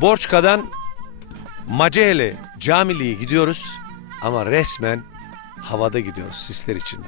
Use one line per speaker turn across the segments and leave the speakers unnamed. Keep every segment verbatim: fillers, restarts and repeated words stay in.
Borçka'dan Maceheli Camili'ye gidiyoruz ama resmen havada gidiyoruz sisler içinde.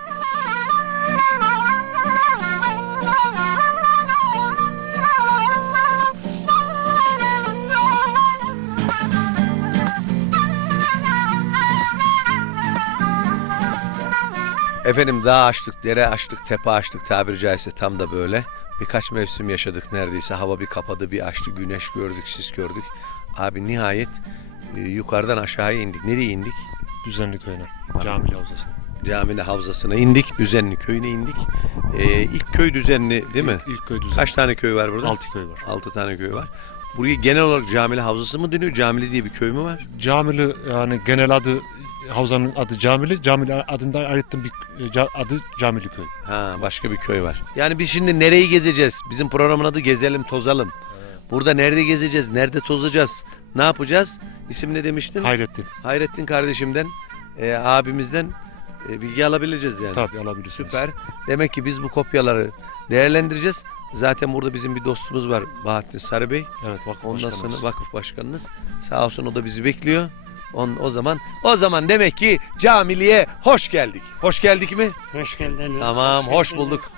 Efendim dağ açtık, dere açtık, tepe açtık tabiri caizse tam da böyle. Birkaç mevsim yaşadık neredeyse. Hava bir kapadı, bir açtı, güneş gördük, sis gördük. Abi nihayet e, yukarıdan aşağıya indik. Nereye indik?
Düzenli köyüne, Camili Havzası'na.
Camili Havzası'na indik, Düzenli köyüne indik. E, ilk köy Düzenli değil mi?
İlk, ilk köy Düzenli.
Kaç tane köy var burada?
Altı köy var.
Altı tane köy var. Burayı genel olarak Camili Havzası mı deniyor? Camili diye bir köy mü var?
Camili yani genel adı, havzanın adı Camili. Camili adından ayrıttım bir ca- adı Camili köy.
Ha, başka bir köy var. Yani biz şimdi nereyi gezeceğiz? Bizim programın adı Gezelim Tozalım. Burada nerede gezeceğiz? Nerede tozacağız? Ne yapacağız? İsim ne demiştin?
Hayrettin.
Hayrettin kardeşimden, e, abimizden e, bilgi alabileceğiz yani.
Tabii alabilirsiniz.
Süper. Demek ki biz bu kopyaları değerlendireceğiz. Zaten burada bizim bir dostumuz var, Bahattin Sarı Bey.
Evet, vakıf
Ondan
başkanımız.
sonra vakıf başkanınız. Sağ olsun o da bizi bekliyor. On, o zaman o zaman demek ki Camili'ye hoş geldik. Hoş geldik mi?
Hoş geldiniz.
Tamam, hoş bulduk.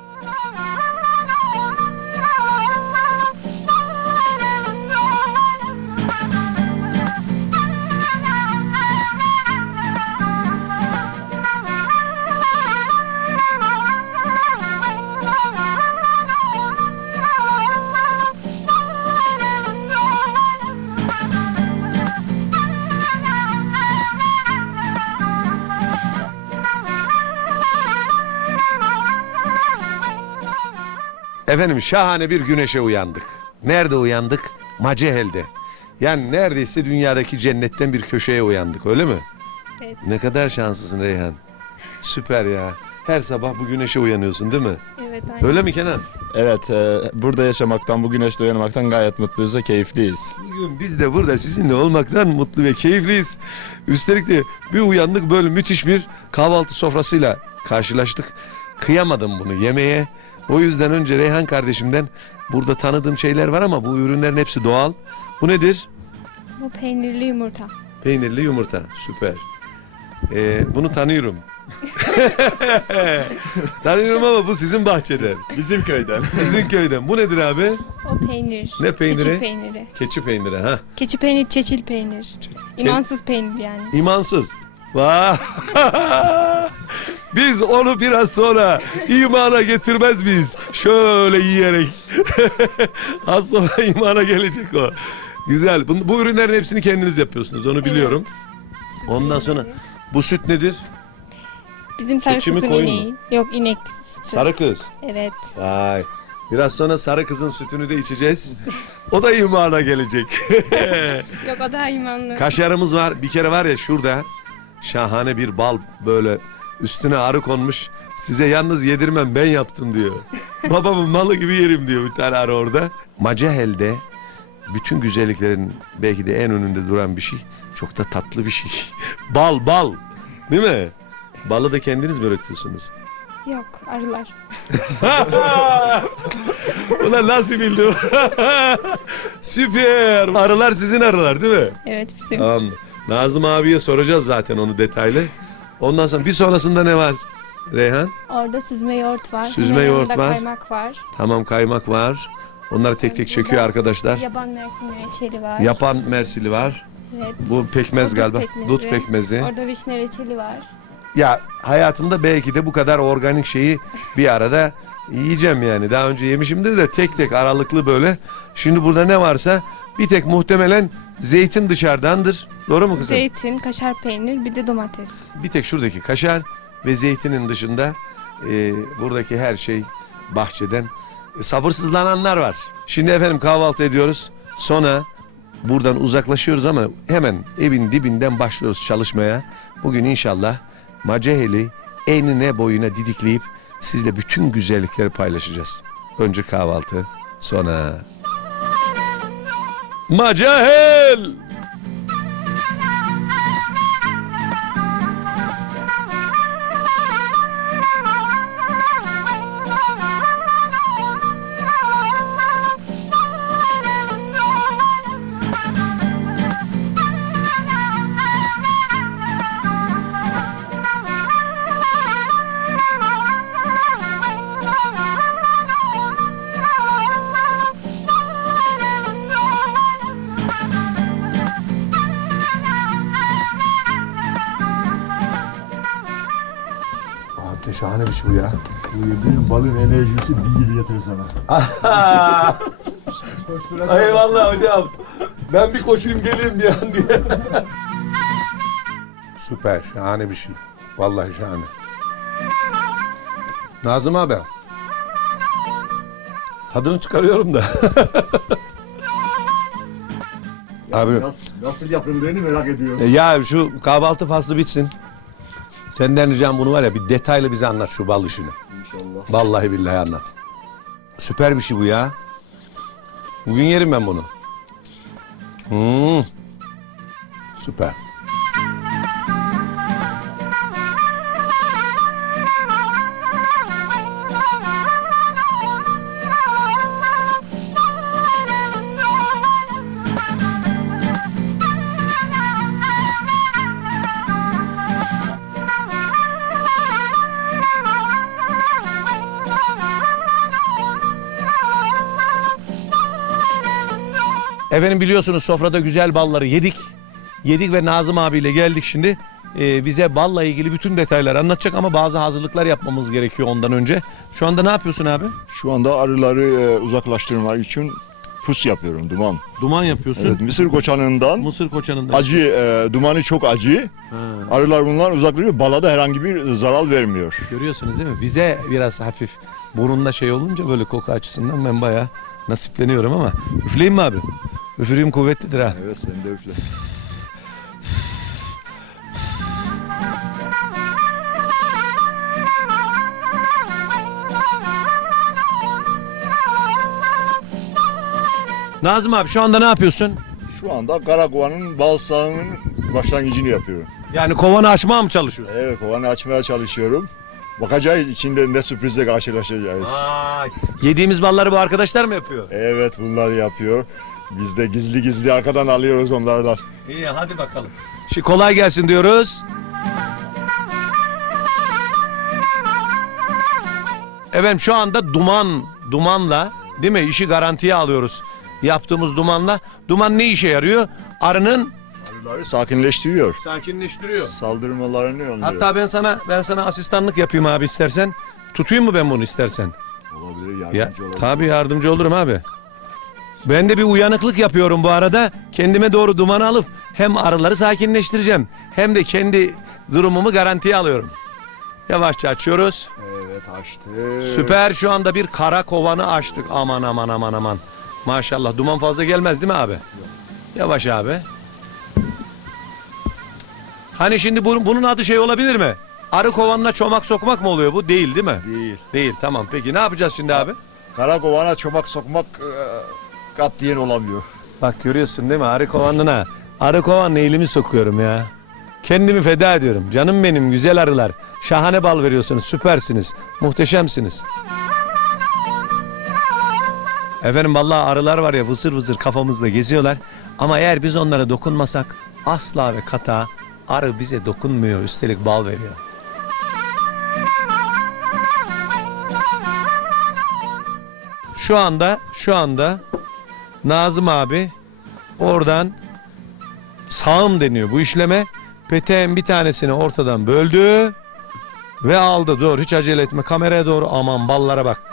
Efendim şahane bir güneşe uyandık. Nerede uyandık? Macehel'de. Yani neredeyse dünyadaki cennetten bir köşeye uyandık, öyle mi?
Evet.
Ne kadar şanslısın Reyhan. Süper ya. Her sabah bu güneşe uyanıyorsun değil mi?
Evet, aynen.
Öyle mi Kenan?
Evet, e, burada yaşamaktan, bu güneşte uyanmaktan gayet mutluyuz ve keyifliyiz.
Bugün biz de burada sizinle olmaktan mutlu ve keyifliyiz. Üstelik de bir uyandık, böyle müthiş bir kahvaltı sofrasıyla karşılaştık. Kıyamadım bunu yemeye. O yüzden önce Reyhan kardeşimden burada tanıdığım şeyler var ama bu ürünlerin hepsi doğal. Bu nedir?
Bu peynirli yumurta.
Peynirli yumurta. Süper. Ee, bunu tanıyorum. Tanıyorum ama bu sizin bahçeden.
Bizim köyden.
Sizin köyden. Bu nedir abi?
O peynir.
Ne peyniri?
Keçi peyniri.
Keçi peyniri ha.
Keçi peyniri, çeçil peynir. İmansız peynir yani.
İmansız. Vah! Biz onu biraz sonra imana getirmez miyiz? Şöyle yiyerek. Az sonra imana gelecek o. Güzel. Bu, bu ürünlerin hepsini kendiniz yapıyorsunuz. Onu biliyorum.
Evet. Süt
Ondan sonra
ürünleri.
bu süt nedir?
Bizim sarı
Keçi mi,
kızın
koyun mu?
ineği. Yok, inek sütü.
Sarı kız.
Evet.
Vay. Biraz sonra sarı kızın sütünü de içeceğiz. O da imana gelecek.
Yok, o daha imanlı.
Kaşarımız var. Bir kere var ya şurada şahane bir bal, böyle üstüne arı konmuş. Size yalnız yedirmem, ben yaptım diyor. Babamın malı gibi yerim diyor bir tane arı orada. Macahel'de bütün güzelliklerin belki de en önünde duran bir şey. Çok da tatlı bir şey. Bal bal. Değil mi? Balı da kendiniz mi üretiyorsunuz?
Yok, arılar.
Ulan nasıl bildim? Süper. Arılar sizin arılar değil mi?
Evet, bizim.
Tamam. Nazım abiye soracağız zaten onu detaylı. Ondan sonra bir sonrasında ne var Reyhan?
Orada süzme yoğurt var.
Süzme
Hemen
yoğurt
yanında
var.
Kaymak var.
Tamam, kaymak var. Onları tek tek
Burada
çekiyor arkadaşlar.
Yaban mersini reçeli var.
Yapan mersili var.
Evet.
Bu pekmez
O dut
galiba.
pekmezi.
Dut pekmezi.
Orada vişne reçeli var.
Ya hayatımda belki de bu kadar organik şeyi bir arada yiyeceğim yani. Daha önce yemişimdir de tek tek aralıklı böyle. Şimdi burada ne varsa bir tek muhtemelen zeytin dışarıdandır. Doğru mu kızım?
Zeytin, kaşar peynir, bir de domates.
Bir tek şuradaki kaşar ve zeytinin dışında e, buradaki her şey bahçeden. E, sabırsızlananlar var. Şimdi efendim kahvaltı ediyoruz. Sonra buradan uzaklaşıyoruz ama hemen evin dibinden başlıyoruz çalışmaya. Bugün inşallah Maceheli enine boyuna didikleyip sizle bütün güzellikleri paylaşacağız. Önce kahvaltı, sonra Macehel! şahane bir şey bu ya.
Bu yediğin balın enerjisi bir yıl yeter sana.
Eyvallah hocam. Ben bir koşayım geleyim bir an diye. Süper, şahane bir şey. Vallahi şahane. Nazım abi. Tadını çıkarıyorum da. Abi
Nasıl, nasıl yapıldığını merak ediyoruz.
e, ya şu kahvaltı faslı bitsin. Senden ricam bunu var ya bir detaylı bize anlat şu bal işini.
İnşallah.
Vallahi billahi anlat. Süper bir şey bu ya. Bugün yerim ben bunu. Hmm. Süper. Efendim biliyorsunuz sofrada güzel balları yedik. Yedik ve Nazım abiyle geldik şimdi. Ee, bize balla ilgili bütün detayları anlatacak ama bazı hazırlıklar yapmamız gerekiyor ondan önce. Şu anda ne yapıyorsun abi?
Şu anda arıları e, uzaklaştırmak için pus yapıyorum, duman.
Duman yapıyorsun.
Evet, mısır koçanından
Mısır koçanında.
acı, e, dumanı çok acı.
Ha,
Arılar bunlar uzaklaşıyor, bala da herhangi bir zarar vermiyor.
görüyorsunuz değil mi? Bize biraz hafif burunda şey olunca böyle koku açısından ben bayağı nasipleniyorum ama. Üfleyeyim mi abi? Üfürüğüm kuvvetlidir ha.
Evet, sen de üfle.
Nazım abi şu anda ne yapıyorsun?
Şu anda karakovanın bal sağının başlangıcını yapıyorum.
Yani kovanı açmaya mı çalışıyorsun?
Evet, kovanı açmaya çalışıyorum. Bakacağız içinde ne sürprizle karşılaşacağız.
Ay. Yediğimiz balları bu arkadaşlar mı yapıyor?
Evet, bunları yapıyor. Biz de gizli gizli arkadan alıyoruz onlardan.
İyi hadi bakalım. Şimdi kolay gelsin diyoruz. Efendim şu anda duman, dumanla değil mi işi garantiye alıyoruz. Yaptığımız dumanla. Duman ne işe yarıyor? Arının
Arıları sakinleştiriyor.
sakinleştiriyor.
Saldırmalarını önlüyor.
Hatta ben sana ben sana asistanlık yapayım abi istersen. Tutayım mı ben bunu istersen?
olabilir,
Ya
yardımcı olabilir.
tabii yardımcı olurum abi. Ben de bir uyanıklık yapıyorum bu arada. Kendime doğru dumanı alıp hem arıları sakinleştireceğim hem de kendi durumumu garantiye alıyorum. Yavaşça açıyoruz.
Evet, açtı.
Süper, şu anda bir kara kovanı açtık. Aman aman aman aman. Maşallah duman fazla gelmez değil mi abi? Yavaş abi. Hani şimdi bu- bunun adı şey olabilir mi? Arı kovanına çomak sokmak mı oluyor bu? Değil değil mi?
Değil.
Değil, tamam. Peki ne yapacağız şimdi abi?
Karakovana çomak sokmak e, kat diyen olamıyor.
Bak görüyorsun değil mi? Arı kovanına. Arı kovanına elimi sokuyorum ya. Kendimi feda ediyorum. Canım benim güzel arılar. Şahane bal veriyorsunuz. Süpersiniz. Muhteşemsiniz. Efendim vallahi arılar var ya vızır vızır kafamızda geziyorlar. Ama eğer biz onlara dokunmasak asla ve kata arı bize dokunmuyor. Üstelik bal veriyor. Şu anda şu anda Nazım abi oradan sağım deniyor bu işleme. Peteğin bir tanesini ortadan böldü ve aldı. Dur hiç acele etme, kameraya doğru, aman ballara bak.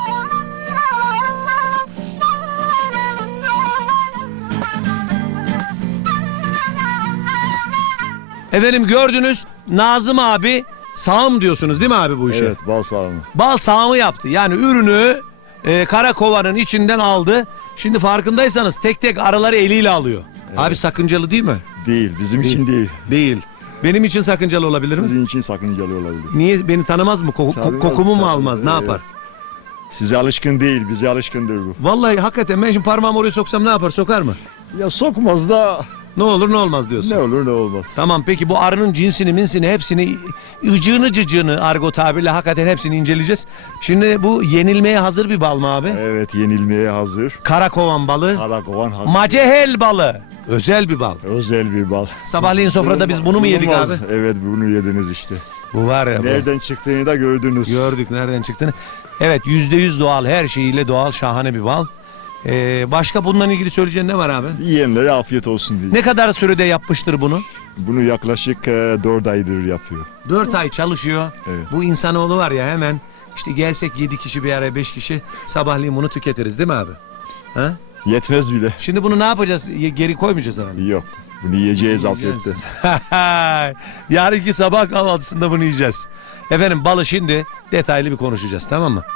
Efendim gördünüz Nazım abi sağım diyorsunuz değil mi abi bu işe?
Evet, bal sağımı.
Bal sağımı yaptı. Yani ürünü e, kara kovanın içinden aldı. Şimdi farkındaysanız tek tek arıları eliyle alıyor. Abi sakıncalı değil mi?
Değil, bizim
Değil.
için değil.
Değil. Benim için sakıncalı olabilir mi?
Sizin için sakıncalı olabilir.
Niye, beni tanımaz mı? Koku-
Tanımaz,
kokumu mu
tabii.
almaz? Ne
Evet.
yapar?
Size alışkın değil, bize alışkındır bu.
Vallahi hakikaten ben şimdi parmağımı oraya soksam ne yapar? Sokar mı?
Ya sokmaz da
Ne olur ne olmaz diyorsun.
ne olur ne olmaz.
Tamam peki bu arının cinsini minsini hepsini ıcığını cıcığını argo tabirle hakikaten hepsini inceleyeceğiz. Şimdi bu yenilmeye hazır bir bal mı abi?
Evet, yenilmeye hazır.
Karakovan balı,
Karakovan hazır.
macehel balı. Özel bir bal.
Özel bir bal.
Sabahleyin sofrada biz bunu mu yedik
Bulunmaz.
abi?
Evet, bunu yediniz işte.
Bu var ya bu.
Nereden çıktığını da gördünüz.
Gördük nereden çıktığını. Evet yüzde yüz doğal, her şeyiyle doğal, şahane bir bal. Ee, başka bununla ilgili söyleyeceğin ne var abi?
Yiyenlere afiyet olsun diye.
Ne kadar sürede yapmıştır bunu?
Bunu yaklaşık e, dört aydır yapıyor.
Dört ay çalışıyor.
Evet.
Bu insanoğlu var ya hemen işte gelsek yedi kişi bir araya beş kişi sabahleyin bunu tüketiriz değil mi abi? Ha?
Yetmez bile.
Şimdi bunu ne yapacağız? Ye- Geri koymayacağız herhalde.
Yok. Bunu yiyeceğiz
Yiyeceğiz.
afiyette.
Yarınki sabah kahvaltısında bunu yiyeceğiz. Efendim balı şimdi detaylı bir konuşacağız, tamam mı?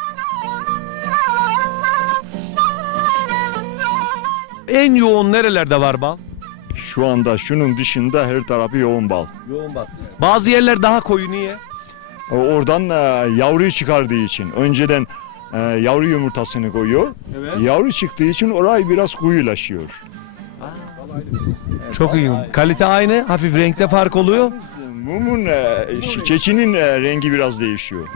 En yoğun nerelerde var bal?
Şu anda şunun dışında her tarafı yoğun bal.
Yoğun bal. Bazı yerler daha koyu, niye?
O- Oradan e, yavruyu çıkardığı için önceden e, yavru yumurtasını koyuyor.
Evet.
Yavru çıktığı için orayı biraz koyulaşıyor.
Çok iyi. Kalite aynı, hafif renkte fark oluyor.
Mumun, e, ş- keçinin e, rengi biraz değişiyor.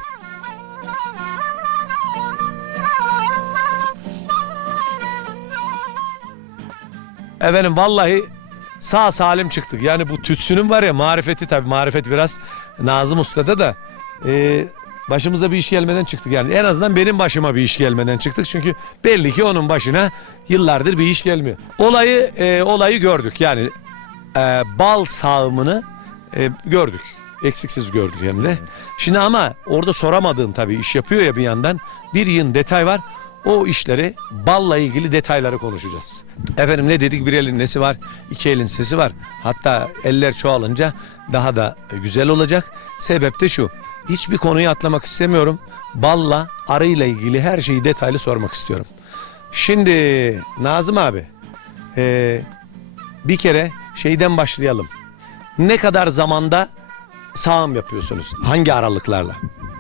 Efendim vallahi sağ salim çıktık. Yani bu tütsünün var ya marifeti, tabii marifet biraz Nazım Usta'da da e, başımıza bir iş gelmeden çıktık. Yani en azından benim başıma bir iş gelmeden çıktık. Çünkü belli ki onun başına yıllardır bir iş gelmiyor. Olayı e, olayı gördük. Yani e, bal sağımını e, gördük. Eksiksiz gördük hem de. Şimdi ama orada soramadığım tabii iş yapıyor ya bir yandan. Bir yığın detay var. O işleri, balla ilgili detayları konuşacağız. Efendim ne dedik? Bir elin nesi var, iki elin sesi var. Hatta eller çoğalınca daha da güzel olacak. Sebep de şu. Hiçbir konuyu atlamak istemiyorum. Balla, arıyla ilgili her şeyi detaylı sormak istiyorum. Şimdi Nazım abi, e, bir kere şeyden başlayalım. Ne kadar zamanda sağım yapıyorsunuz? Hangi aralıklarla?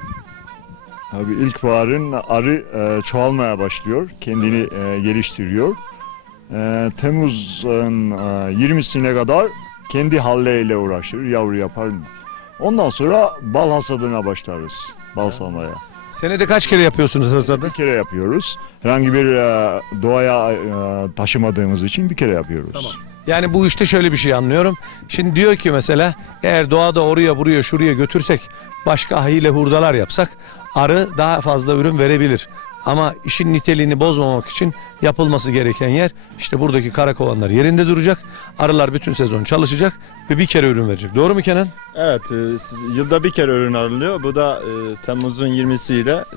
Abi ilkbaharın arı e, çoğalmaya başlıyor. Kendini e, geliştiriyor. E, Temmuz'un e, yirmisine kadar kendi halleriyle uğraşır, yavru yapar. Ondan sonra bal hasadına başlarız. Bal salmaya.
Senede kaç kere yapıyorsunuz hasadı?
Bir kere yapıyoruz. Herhangi bir e, doğaya e, taşımadığımız için bir kere yapıyoruz.
Tamam. Yani bu işte şöyle bir şey anlıyorum. Şimdi diyor ki mesela eğer doğada oraya buraya şuraya götürsek başka hile hurdalar yapsak arı daha fazla ürün verebilir. Ama işin niteliğini bozmamak için yapılması gereken yer işte buradaki karakovanlar yerinde duracak. Arılar bütün sezon çalışacak ve bir kere ürün verecek. Doğru mu Kenan?
Evet, e, siz- yılda bir kere ürün alınıyor. Bu da e, Temmuz'un yirmisiyle e,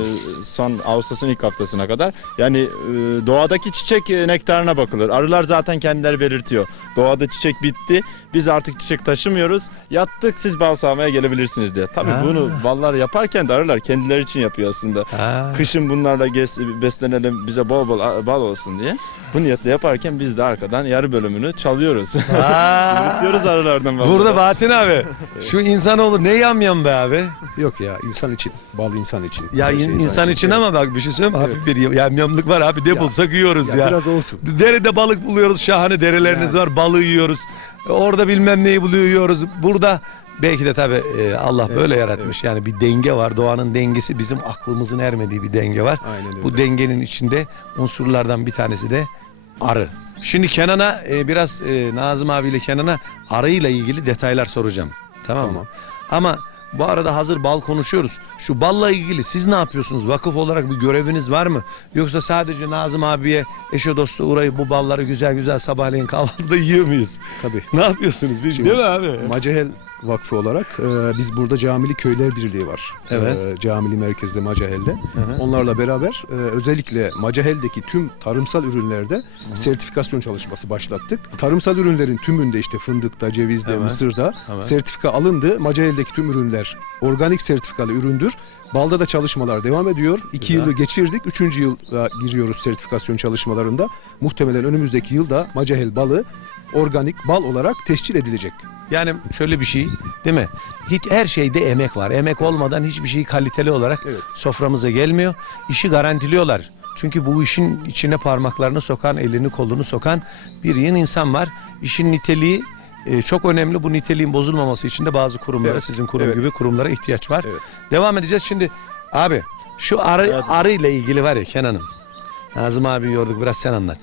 son Ağustos'un ilk haftasına kadar. Yani e, doğadaki çiçek e, nektarına bakılır. Arılar zaten kendileri belirtiyor. Doğada çiçek bitti. Biz artık çiçek taşımıyoruz. Yattık, siz bal sağmaya gelebilirsiniz diye. Tabii
Ha.
bunu ballar yaparken de arılar kendileri için yapıyor aslında.
Ha.
Kışın bunlarla gez- beslenelim, bize bol bol a- bal olsun diye. Bu niyetle yaparken biz de arkadan yarı bölümünü çalıyoruz. Yürütüyoruz arılardan balları.
Burada Bahattin abi şu insanoğlu ne yamyam be abi.
Yok ya, insan için. Bal insan için.
Ya
Her
in-
şey
insan için ama bak bir şey söyleyeyim mi?
Evet.
Hafif bir yamyamlık var abi. Ne
Ya.
bulsak yiyoruz
Ya,
ya.
biraz olsun.
Derede balık buluyoruz. Şahane dereleriniz var. Balığı yiyoruz. Orada bilmem neyi buluyor yiyoruz. Burada belki de tabii e, Allah
Evet,
böyle yaratmış. Yani bir denge var. Doğanın dengesi bizim aklımızın ermediği bir denge var.
Aynen öyle.
Bu dengenin içinde unsurlardan bir tanesi de arı. Şimdi Kenan'a e, biraz e, Nazım abiyle Kenan'a arıyla ilgili detaylar soracağım. Tamam, mı?
Tamam.
Ama bu arada hazır bal konuşuyoruz. Şu balla ilgili siz ne yapıyorsunuz? Vakıf olarak bir göreviniz var mı? Yoksa sadece Nazım abiye eşe dostu uğrayıp bu balları güzel güzel sabahleyin kahvaltıda yiyor muyuz?
Tabii.
Ne yapıyorsunuz? Biz,
Şimdi-
değil mi abi?
Macahel Vakfı olarak e, biz burada Camili Köyler Birliği var.
Evet.
E, Camili merkezde Macahel'de. Onlarla beraber e, özellikle Macahel'deki tüm tarımsal ürünlerde sertifikasyon çalışması başlattık. Tarımsal ürünlerin tümünde işte fındıkta, cevizde,
Evet.
mısırda
Evet.
sertifika alındı. Macahel'deki tüm ürünler organik sertifikalı üründür. Balda da çalışmalar devam ediyor. İki
Güzel.
yılı geçirdik. Üçüncü yıla giriyoruz sertifikasyon çalışmalarında. Muhtemelen önümüzdeki yılda Macahel balı organik bal olarak tescil edilecek.
Yani şöyle bir şey değil mi? Hiç her şeyde emek var. Emek olmadan hiçbir şey kaliteli olarak
Evet.
soframıza gelmiyor. İşi garantiliyorlar. Çünkü bu işin içine parmaklarını sokan, elini kolunu sokan bir yığın insan var. İşin niteliği e, çok önemli. Bu niteliğin bozulmaması için de bazı kurumlara,
Evet.
sizin kurum
Evet.
gibi kurumlara ihtiyaç var.
Evet.
Devam edeceğiz şimdi. Abi şu arı,
Evet.
arı ile ilgili var ya Kenan'ım. Nazım abi yorduk biraz sen anlat.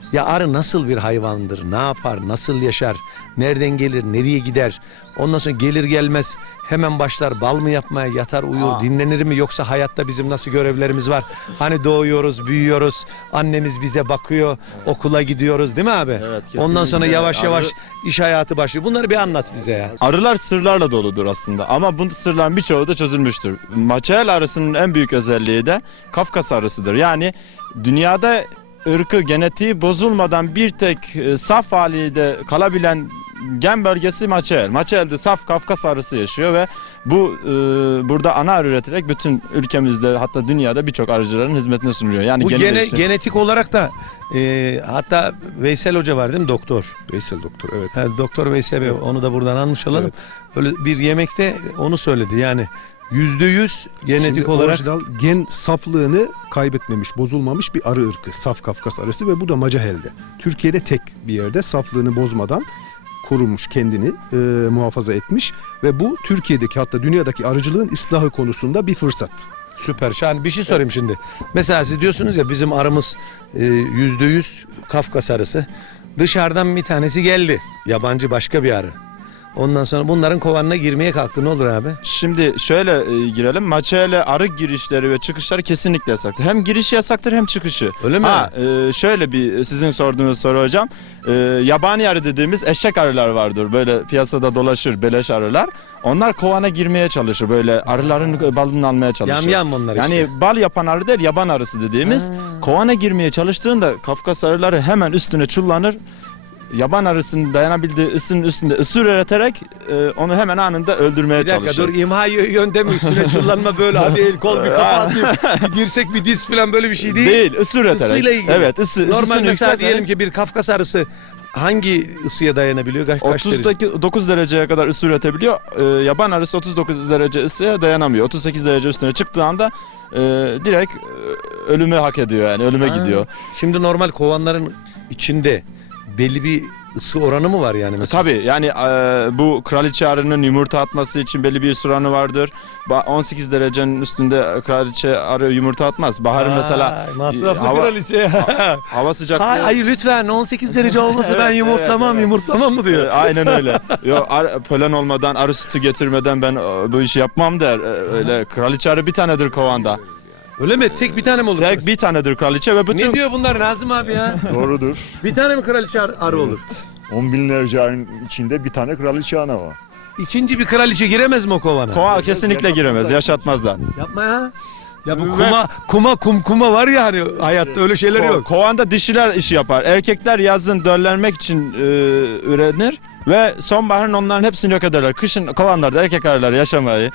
Ya arı nasıl bir hayvandır? Ne yapar? Nasıl yaşar? Nereden gelir? Nereye gider? Ondan sonra gelir gelmez hemen başlar bal mı yapmaya, yatar uyur,
Aa.
dinlenir mi? Yoksa hayatta bizim nasıl görevlerimiz var? Hani doğuyoruz, büyüyoruz, annemiz bize bakıyor, okula gidiyoruz değil mi abi?
Evet,
Ondan sonra
kesinlikle.
yavaş yavaş
Arı-
iş hayatı başlıyor. Bunları bir anlat bize ya.
Arılar sırlarla doludur aslında ama bu sırların birçoğu da çözülmüştür. Maçael arısının en büyük özelliği de Kafkas arısıdır. Yani dünyada ırkı, genetiği bozulmadan bir tek e, saf haliyle kalabilen gen bölgesi Maçael. Maçael'de saf Kafkas arısı yaşıyor ve bu e, burada ana arı üreterek bütün ülkemizde hatta dünyada birçok arıcıların hizmetine sunuluyor. Yani
Bu
gene-
gene, genetik olarak da e, hatta Veysel Hoca var değil mi doktor?
Veysel doktor, evet.
Ha, Doktor Veysel Bey,
Evet.
onu da buradan almış olalım.
Evet.
Öyle bir yemekte onu söyledi yani yüzde yüz genetik
Şimdi
olarak.
orijinal gen saflığını kaybetmemiş, bozulmamış bir arı ırkı. Saf Kafkas arısı ve bu da Macahel'de. Türkiye'de tek bir yerde saflığını bozmadan korumuş, kendini e, muhafaza etmiş ve bu Türkiye'deki hatta dünyadaki arıcılığın ıslahı konusunda bir fırsat.
Süper. Şahane. Bir şey sorayım şimdi. Mesela siz diyorsunuz ya bizim arımız e, yüzde yüz Kafkas arısı. Dışarıdan bir tanesi geldi. Yabancı başka bir arı. Ondan sonra bunların kovanına girmeye kalktı. Ne olur abi?
Şimdi şöyle e, girelim. Maçael'e arı girişleri ve çıkışları kesinlikle yasaktır. Hem girişi yasaktır hem çıkışı.
Öyle mi?
Ha, e, şöyle bir sizin sorduğunuz soru hocam. E, yabani arı dediğimiz eşek arılar vardır. Böyle piyasada dolaşır beleş arılar. Onlar kovana girmeye çalışır. Böyle arıların balını almaya çalışır.
Yam yam onlar
Yani
işte.
bal yapan arı değil, yaban arısı dediğimiz.
Ha.
Kovana girmeye çalıştığında Kafkas arıları hemen üstüne çullanır. Yaban arısının dayanabildiği ısının üstünde ısı üreterek e, onu hemen anında öldürmeye
Bir dakika
çalışır.
dur, imha y- yöntemi üstüne çullanma böyle hadi el kol bir kafa atayım. Bir dirsek bir diz falan böyle bir şey değil.
Değil, ısı üreterek.
Isıyla ilgili.
Evet, ısı.
Normal
ısısını
mesela
yükselterek
diyelim ki bir Kafkas arısı hangi ısıya dayanabiliyor? Kaç, kaç derece?
otuzdaki dokuz dereceye kadar ısı üretebiliyor. Ee, yaban arısı otuz dokuz derece ısıya dayanamıyor. otuz sekiz derece üstüne çıktığı anda e, direkt e, ölümü hak ediyor yani ölüme
Ha.
gidiyor.
Şimdi normal kovanların içinde belli bir ısı oranı mı var yani mesela?
Tabii yani e, bu kraliçe arının yumurta atması için belli bir ısı oranı vardır. Ba- on sekiz derecenin üstünde kraliçe arı yumurta atmaz. Baharın mesela
Ay, masraflı
hava-
kraliçe ya.
hava sıcaklığı...
Hayır, hayır lütfen on sekiz derece olmasa ben
Evet,
yumurtlamam
evet, evet.
yumurtlamam mı diyor.
Ee, Aynen öyle. Yo, ar- polen olmadan, arı sütü getirmeden ben e, bu işi yapmam der. Ee, Öyle kraliçe arı bir tanedir kovanda.
Öyle mi? Tek bir tane mi olur?
Tek bir tanedir kraliçe ve bütün
Ne diyor bunlar Nazım abi ya?
Doğrudur.
Bir tane mi kraliçe ar- arı olur?
On binlerce arının içinde bir tane kraliçe ana var.
İkinci bir kraliçe giremez mi o kovana?
kova kesinlikle giremez, yaşatmazlar.
Yapma ya. Ya bu
Ve-
kuma kuma kum kuma var ya hani hayatta öyle şeyler
Ko-
yok.
Kovanda dişiler işi yapar. Erkekler yazın döllenmek için e, ürenir ve sonbaharın onların hepsini yok ederler. Kışın kovanlarda erkek arılar yaşamayı.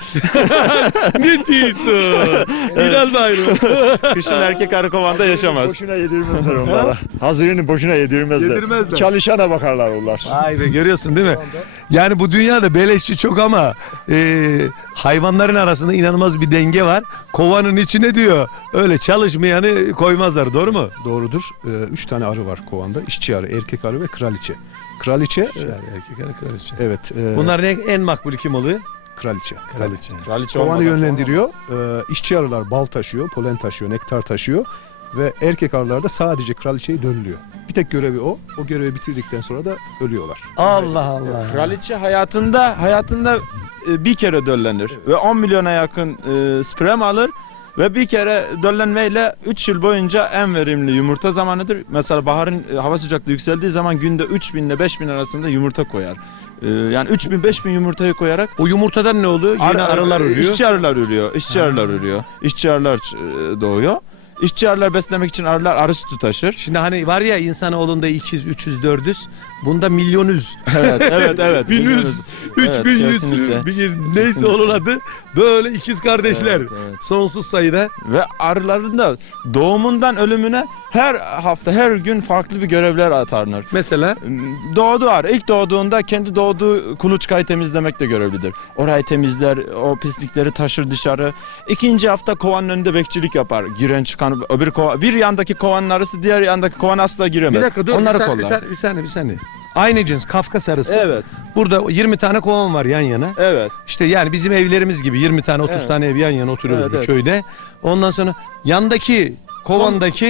Ne diyorsun? İnan bayram.
Kışın erkek arı kovanda yaşamaz.
Boşuna yedirmezler onlara. Hazırını boşuna yedirmezler.
Yedirmezler.
Çalışana bakarlar onlar.
Vay be, görüyorsun değil mi? Yani bu dünyada beleşçi çok ama e, hayvanların arasında inanılmaz bir denge var. Kovanın içine diyor öyle çalışmayanı koymazlar, doğru mu?
Doğrudur. Ee, üç tane arı var kovanda. İşçi arı, erkek arı ve kraliçe. Kraliçe, e,
Erkek kraliçe.
evet. e,
Bunların en, en makbulü kim oluyor?
kraliçe.
Kraliçe.
Kraliçe
Kovanı
olmadan
yönlendiriyor. Ee, işçi arılar bal taşıyor, polen taşıyor, nektar taşıyor ve erkek arılar da sadece kraliçeyi döllüyor. Bir tek görevi o. O görevi bitirdikten sonra da ölüyorlar.
Allah Allah.
Kraliçe hayatında hayatında e, bir kere döllenir ve on milyona yakın e, sperm alır ve bir kere döllenmeyle üç yıl boyunca en verimli yumurta zamanıdır. Mesela baharın e, hava sıcaklığı yükseldiği zaman günde üç bin ile beş bin arasında yumurta koyar. E, yani üç bin beş bin yumurtayı koyarak
O yumurtadan ne oluyor? Yine
ar-
arılar ürüyor.
İşçi arılar ürüyor. İşçi arılar ürüyor. İşçi arılar e, doğuyor. İşçi arılar beslemek için arılar arı sütü taşır.
Şimdi hani var ya insanoğlunda iki yüz, üç yüz, dört yüz. Bunda milyonüz.
Evet, evet, evet.
bin yüz,
Evet,
üç bin yüz.
kesinlikle.
bir- Neyse
Kesinlikle.
onun adı. Böyle ikiz kardeşler.
Evet, evet.
Sonsuz sayıda.
Ve arıların da doğumundan ölümüne her hafta her gün farklı bir görevler atanır.
Mesela
Doğdu arı. İlk doğduğunda kendi doğduğu kuluçkayı temizlemekle görevlidir. Orayı temizler, o pislikleri taşır dışarı. İkinci hafta kovanın önünde bekçilik yapar. Giren çıkan öbür kova, bir yandaki kovanın arısı diğer yandaki kovan asla giremez.
bir dakika dur.
Onları
bir, saniye, bir,
kollar.
saniye, bir saniye bir saniye. Aynı cins Kafkas arısı.
Evet,
Burada yirmi tane kovan var yan yana.
evet.
İşte yani bizim evlerimiz gibi yirmi tane otuz
Evet.
tane ev yan yana oturuyoruz
Evet,
bir
evet.
köyde. Ondan sonra yandaki kovandaki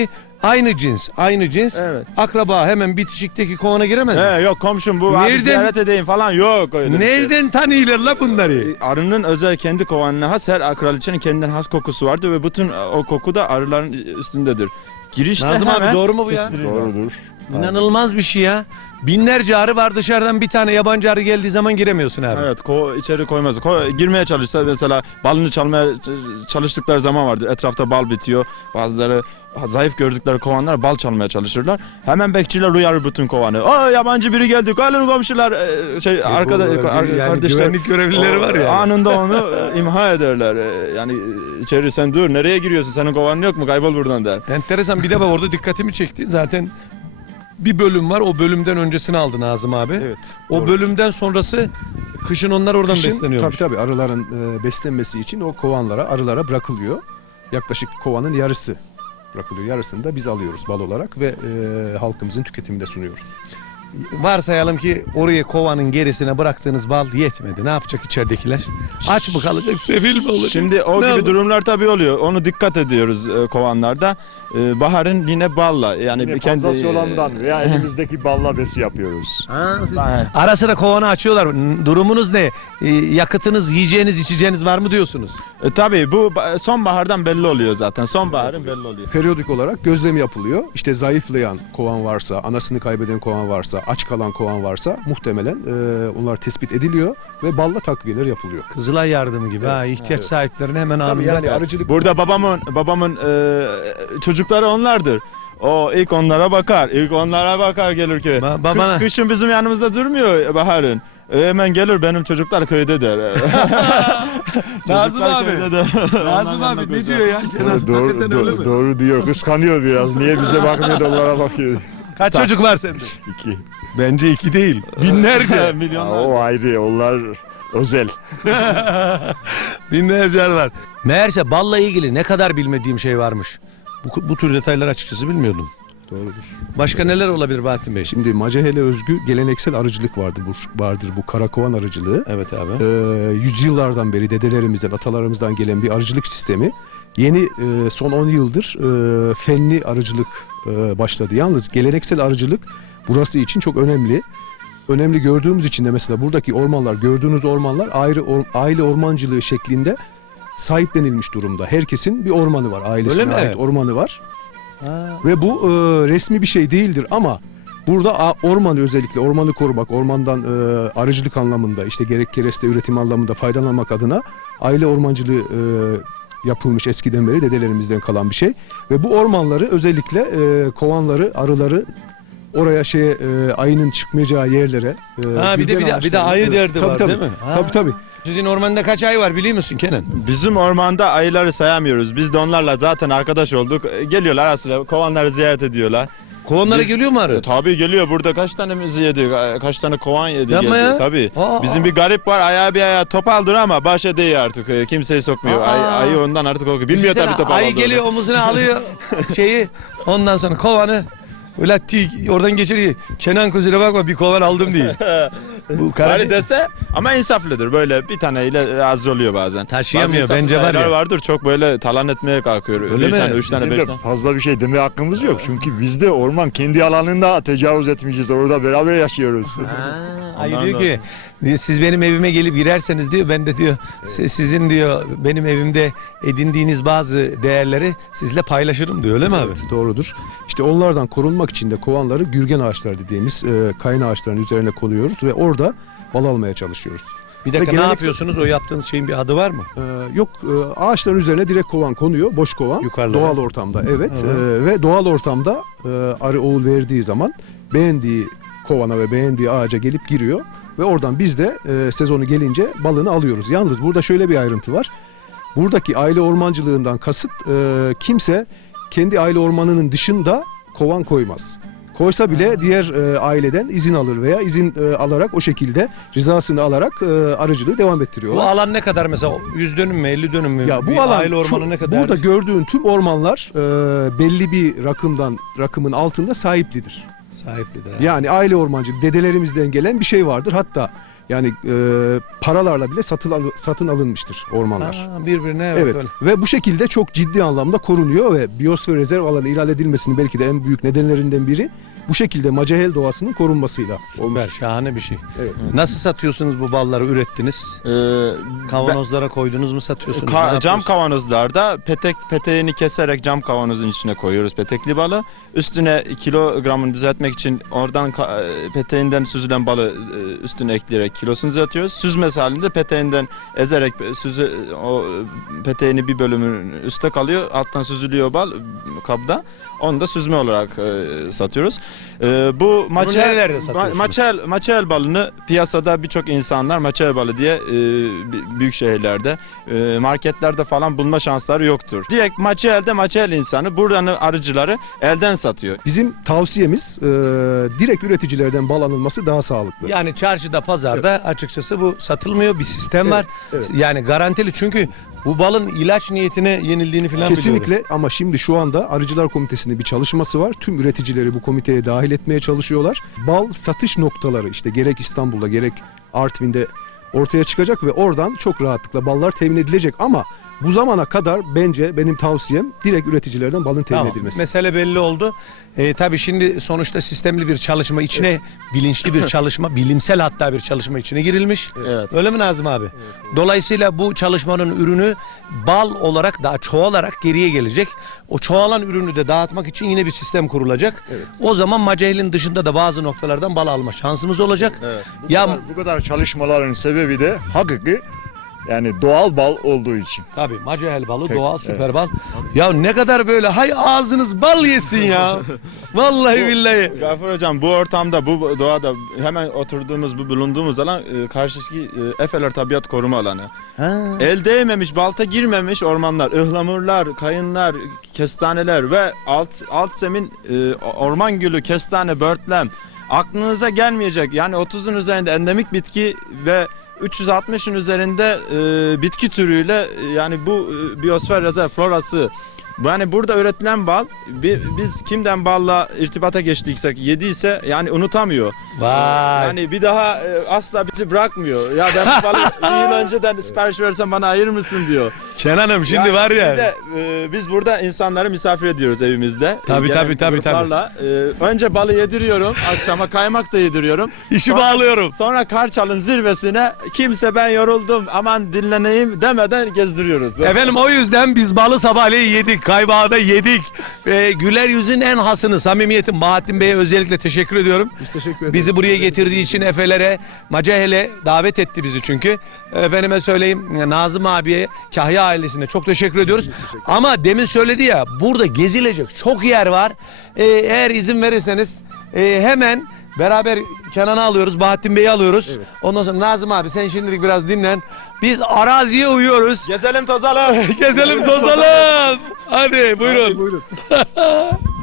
Aynı cins, aynı cins.
Evet.
Akraba hemen bitişikteki kovana giremez mi?
He, yok komşum bu
Nereden-
abi ziyaret edeyim falan yok öyle bir şey.
Nereden tanıyorlar la bunları?
E, Arının özel kendi kovanına has, her kraliçenin kendinden has kokusu vardır ve bütün o koku da arıların üstündedir. Girişte
Nazım
hemen
abi doğru mu bu ya?
kestiriyorlar.
Doğrudur.
İnanılmaz bir şey ya. Binlerce arı var, dışarıdan bir tane yabancı arı geldiği zaman giremiyorsun abi.
Evet, ko içeri koymaz. Ko girmeye çalışsa mesela balını çalmaya ç- çalıştıkları zaman vardır. Etrafta bal bitiyor. Bazıları zayıf gördükleri kovanlar bal çalmaya çalışırlar. Hemen bekçiler uyarır bütün kovanı. Aa yabancı biri geldi. Gelin komşular. Ee, şey arkada
Bu-
ar-
yani
kardeşler.
güvenlik görevlileri
O-
var ya.
Anında onu e, imha ederler. E, Yani e, içeri sen dur nereye giriyorsun? Senin kovanın yok mu? Kaybol buradan der.
Enteresan bir de bak orada dikkatimi çekti. Zaten bir bölüm var. O bölümden öncesini aldı Nazım abi.
Evet.
O
doğru.
bölümden sonrası kışın onlar oradan
Kışın,
besleniyormuş.
tabii tabii arıların e, beslenmesi için o kovanlara, arılara bırakılıyor. Yaklaşık kovanın yarısı bırakılıyor. Yarısını da biz alıyoruz bal olarak ve e, halkımızın tüketiminde sunuyoruz.
Varsayalım ki oraya kovanın gerisine bıraktığınız bal yetmedi. Ne yapacak içeridekiler? Aç mı kalacak, sefil mi olacak?
Şimdi o
Ne
gibi
olur?
durumlar tabii oluyor. Onu dikkat ediyoruz e, kovanlarda. E, baharın yine balla yani
Yine
kendi
fazlası olandan veya elimizdeki balla besi yapıyoruz.
Ha, siz
Ha.
ara sıra kovanı açıyorlar. N- Durumunuz ne? Ee, yakıtınız, yiyeceğiniz, içeceğiniz var mı diyorsunuz?
E, tabii bu ba- sonbahardan belli oluyor zaten. Sonbaharın belli oluyor.
Periyodik olarak gözlem yapılıyor. İşte zayıflayan kovan varsa, anasını kaybeden kovan varsa, aç kalan kovan varsa muhtemelen e, onlar tespit ediliyor ve balla takviyeler yapılıyor.
Kızılay yardımı gibi. ha,
Evet,
ihtiyaç
evet.
sahiplerine hemen
Tabii
anında.
yani arıcılık
Burada babamın babamın e, çocukları onlardır. O ilk onlara bakar. İlk onlara bakar gelir köye.
Ba- babana-
Kı- Kışın bizim yanımızda durmuyor baharın. E, hemen gelir benim çocuklar köyde der.
Nazım
Çocuklar
abi.
köyde der.
Nazım
Onlarla
abi ne
koşar.
diyor ya? Kenan,
doğru,
hakikaten öyle
do-
mi?
doğru diyor. Kıskanıyor biraz. Niye bize bakmıyor da onlara bakıyor.
Kaç çocuk var sende?
İki.
Bence iki değil. Binlerce.
Ha,
Milyonlar.
o ayrı. Onlar özel.
Binlerce arı var. Meğerse balla ilgili ne kadar bilmediğim şey varmış. Bu, bu tür detaylar açıkçası bilmiyordum.
doğrudur.
Başka neler olabilir Bahattin Bey?
Şimdi Macahel'e özgü geleneksel arıcılık vardır bu, vardır bu karakovan arıcılığı.
Evet abi.
Ee, yüzyıllardan beri dedelerimizden, atalarımızdan gelen bir arıcılık sistemi. Yeni e, son on yıldır e, fenli arıcılık e, başladı. Yalnız geleneksel arıcılık burası için çok önemli. Önemli gördüğümüz için de mesela buradaki ormanlar, gördüğünüz ormanlar ayrı or- aile ormancılığı şeklinde sahiplenilmiş durumda. Herkesin bir ormanı var, ailesine
Öyle mi?
ait ormanı var.
Ha.
Ve bu e, resmi bir şey değildir ama burada a- ormanı özellikle ormanı korumak, ormandan e, arıcılık anlamında işte gerek kereste üretim anlamında faydalanmak adına aile ormancılığı e, yapılmış eskiden beri dedelerimizden kalan bir şey. Ve bu ormanları özellikle e, kovanları, arıları oraya şeye e, ayının çıkmayacağı yerlere e,
Ha, bir de
bilgen
bir de, bir de
ağaçlarına-
ayı
Evet,
derdi
tabii,
var
tabii.
değil mi? Ha.
Tabii tabii.
Sizin ormanda kaç ay var biliyor musun Kenan?
Bizim ormanda ayıları sayamıyoruz. Biz de onlarla zaten arkadaş olduk. E, Geliyorlar ara sıra kovanları ziyaret ediyorlar.
Kovanlara
Biz-
geliyor mu arı?
E, tabii geliyor. Burada kaç tanemizi yedi, e, kaç tane kovan yedi.
Yapma
geldi.
ya.
Tabii.
Aa,
Bizim
aa.
bir garip var. Ayağı bir ayağı topaldır ama başa değil artık. E, Kimseyi sokmuyor.
Aa.
Ay, ayı ondan artık korkuyor. Bilmiyor
Düşünsene,
tabii topal
ayı
olduğunu.
geliyor omuzuna alıyor şeyi. Ondan sonra kovanı öyle tik oradan geçiriyor. Kenan kusura bakma bir kovan aldım diye. Bu
Bari
Karadeniz
dese ama insaflıdır. Böyle bir taneyle razı oluyor bazen.
taşıyamıyor
Bazı
bence var
insaflı
ya.
ayılar vardır çok böyle talan etmeye kalkıyor.
Öyle
bir
mi?
tane, üç tane,
Bizim
beş
de
tane.
fazla bir şey deme hakkımız yok. Çünkü biz de orman kendi alanında tecavüz etmişiz. Orada beraber yaşıyoruz.
Ha, ayı
Ondan
diyor ki siz benim evime gelip girerseniz diyor ben de diyor "si- sizin diyor benim evimde edindiğiniz bazı değerleri sizle paylaşırım diyor öyle mi abi?
Evet, doğrudur. İşte onlardan korunmak için de kovanları gürgen ağaçları dediğimiz e, kayın ağaçlarının üzerine koyuyoruz ve orada bal almaya çalışıyoruz.
Bir dakika
Ve
ne
geleneksel-
yapıyorsunuz o yaptığınız şeyin bir adı var mı?
Ee, yok e, ağaçların üzerine direkt kovan konuyor, boş kovan.
Yukarılara.
Doğal ortamda evet.
Evet.
Ee, ve doğal ortamda e, arı oğul verdiği zaman beğendiği kovana ve beğendiği ağaca gelip giriyor. Ve oradan biz de e, sezonu gelince balını alıyoruz. Yalnız burada şöyle bir ayrıntı var. Buradaki aile ormancılığından kasıt e, kimse kendi aile ormanının dışında kovan koymaz. Koysa bile diğer e, aileden izin alır veya izin e, alarak o şekilde rızasını alarak e, arıcılığı devam
Bu
ettiriyorlar.
alan ne kadar mesela yüz dönüm mü elli dönüm mü?
Ya bu
Bir
alan
aile ormanı
şu-
ne kadar?
burada gördüğün tüm ormanlar e, belli bir rakımdan rakımın altında sahiplidir.
sahiplidir. ha.
Yani aile ormancı dedelerimizden gelen bir şey vardır. Hatta Yani e, paralarla bile satın, al- satın alınmıştır ormanlar.
Ha, birbirine evet,
Evet
öyle.
ve bu şekilde çok ciddi anlamda korunuyor ve biyosfer rezerv alanı ilan edilmesinin belki de en büyük nedenlerinden biri bu şekilde Macahel doğasının korunmasıyla
Süper,
olmuş.
şahane bir şey.
Evet.
Nasıl satıyorsunuz bu balları ürettiniz?
Ee,
Kavanozlara koydunuz mu satıyorsunuz?
Ka-
Ne
cam
yapıyorsunuz?
kavanozlarda petek peteğini keserek cam kavanozun içine koyuyoruz petekli balı. Üstüne kilogramını düzeltmek için oradan ka- e, peteğinden süzülen balı e, üstüne ekleyerek kilosunu düzeltiyoruz. Süzmesi halinde peteğinden ezerek süzü o peteğini bir bölümünün üstte kalıyor. Alttan süzülüyor bal e, kabda. Onu da süzme olarak e, satıyoruz. E, bu maçel
nerelerde satıyorsunuz?
maçel maçel balını piyasada birçok insanlar maçel balı diye e, bi- büyük şehirlerde e, marketlerde falan bulma şansları yoktur. Direkt maçelde maçel insanı buradan arıcıları elden satıyor.
Bizim tavsiyemiz e, direkt üreticilerden bal alınması daha sağlıklı.
Yani çarşıda, pazarda açıkçası bu satılmıyor. Bir sistem var.
evet.
Yani garantili, çünkü bu balın ilaç niyetine yenildiğini falan
Kesinlikle
biliyorum.
ama şimdi şu anda Arıcılar Komitesi'nde bir çalışması var. Tüm üreticileri bu komiteye dahil etmeye çalışıyorlar. Bal satış noktaları işte gerek İstanbul'da gerek Artvin'de ortaya çıkacak ve oradan çok rahatlıkla ballar temin edilecek ama bu zamana kadar bence benim tavsiyem direkt üreticilerden balın temin
Tamam,
edilmesi.
mesele belli oldu. Ee, tabii şimdi sonuçta sistemli bir çalışma içine, bilinçli bir çalışma, bilimsel hatta bir çalışma içine girilmiş.
Evet.
Öyle mi Nazım abi? Dolayısıyla bu çalışmanın ürünü bal olarak daha çoğalarak geriye gelecek. O çoğalan ürünü de dağıtmak için yine bir sistem kurulacak. O zaman Macahel'in dışında da bazı noktalardan bal alma şansımız olacak.
Bu,
Ya
kadar, bu kadar çalışmaların sebebi de hakiki yani doğal bal olduğu için.
tabii Macahel balı
Tek-
doğal süper bal. Ya ne kadar böyle hay ağzınız bal yesin ya. Vallahi billahi.
Gafur hocam bu ortamda bu doğada hemen oturduğumuz bu bulunduğumuz alan e, karşıdaki e, Efeler Tabiat Koruma Alanı.
Ha.
El değmemiş, balta girmemiş ormanlar, ıhlamurlar, kayınlar, kestaneler ve alt alt zemin e, orman gülü, kestane, börtlem aklınıza gelmeyecek. Yani otuzun üzerinde endemik bitki ve üç yüz altmışın üzerinde e, bitki türüyle e, yani bu e, biyosfer rezerv florası. Yani burada üretilen bal bi- biz kimden balla irtibata geçtiysek yediyse yani unutamıyor.
Vay.
Yani bir daha e, asla bizi bırakmıyor. Ya ben bu balı bir yıl önceden sipariş versem bana ayırır mısın diyor.
Kenan'ım şimdi
Yani
var ya.
bir de, e, biz burada insanları misafir ediyoruz evimizde.
Tabii,
E,
tabii,
gelen
tabii,
gruplarla. E, önce balı yediriyorum, akşama kaymak da yediriyorum.
İşi
Sonra-
bağlıyorum.
Sonra Karçal'ın zirvesine kimse ben yoruldum aman dinleneyim demeden gezdiriyoruz.
Efendim o yüzden biz balı sabahleyin yedik. Kaybağı da yedik. Ee, güler yüzün en hasını, samimiyetin. Bahattin Bey'e özellikle teşekkür ediyorum.
Biz teşekkür ederiz.
Bizi buraya getirdiği için Efelere, Macahel'e davet etti bizi çünkü. Efendime söyleyeyim Nazım abiye, Kahya ailesine çok teşekkür ediyoruz. Ama demin söyledi ya, burada gezilecek çok yer var. Ee, eğer izin verirseniz e, hemen beraber Kenan'ı alıyoruz, Bahattin Bey'i alıyoruz. Ondan sonra Nazım abi sen şimdilik biraz dinlen. Biz araziye uyuyoruz.
Gezelim tozalım.
Gezelim tozalım. Hadi buyurun.
Buyurun.